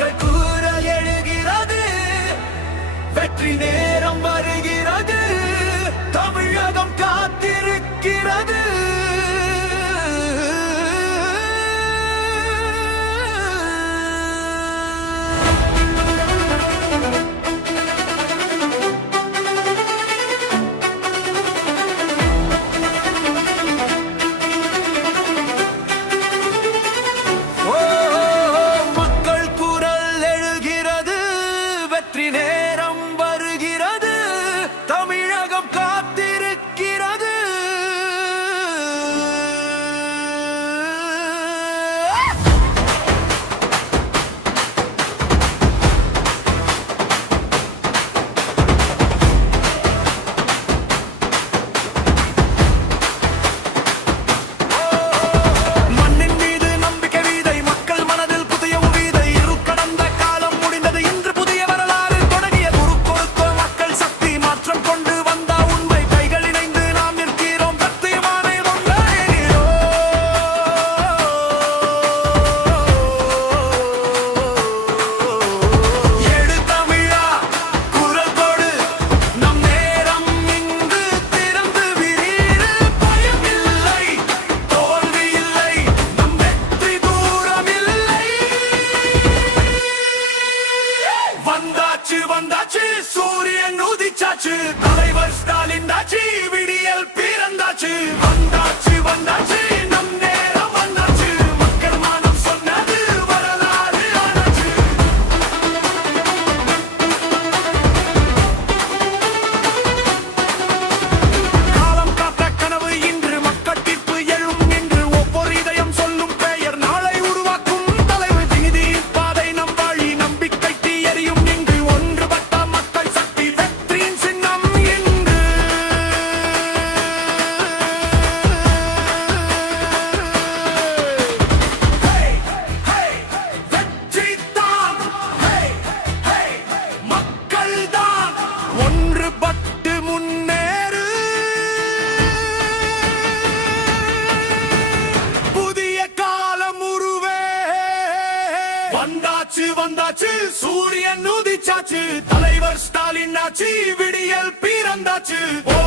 மக்கள் கூறல் எழுகிறது, வெற்றி நேரம் வருகிறது, தமிழகம் காத்திருக்கிறது. நேரம் வருகிறது, தமிழகம் காத்திருக்கிறது. மண்ணின் மீது நம்பிக்கை வீதை, மக்கள் மனதில் புதிய உவீதை, இரு கடந்த காலம் முடிந்தது, இன்று புதிய வரலாறு தொடங்கிய. குறுக்கொடுக்க மக்கள் சக்தி மாற்றம் கொண்டு வந்த உண்மை, கைகள் இணைந்து நாம் நிற்கிறோம், சத்தியமானை கொண்டாடுகிறோம். எடு தமிழா, குரல் கொடு, நம் நேரம் இங்கு திறந்து விரீரு. பயம் இல்லை, தோல்வி இல்லை, நம் வெற்றி தூரம் இல்லை. வந்தாச்சு வந்தாச்சு, சூரியன் உதிச்சாச்சு, தலைவர் ஸ்டாலின் தாச்சு, விடியல் பிறந்தாச்சு. வந்தாச்சு வந்தாச்சு, நம் நேரம் வந்தாச்சு, மக்கள் மனம் சொன்னது வரலாறு ஆனாச்சு. காலம் காத்த கனவு இன்று, மக்கள் தீர்ப்பு எழும் என்று, ஒவ்வொரு இதயம் சொல்லும் பெயர் நாளை உருவாக்கும் தலைவர். நீதியின் பாதை நம் வழி, நம்பிக்கை தீ எரியும் இங்கு, ஒன்றுபட்ட மக்கள் சக்தி, வெற்றியின் சின்னம் இன்று. வெற்றிதான், மக்கள்தான், ஒன்றுபட்டு முன்னேறு. புதிய காலம் உருவே. வந்தாச்சு வந்தாச்சு, சூரியன் உதிச்சாச்சு, தலைவர் ஸ்டாலின் ஆச்சு, விடியல் பிறந்தாச்சு. ஓ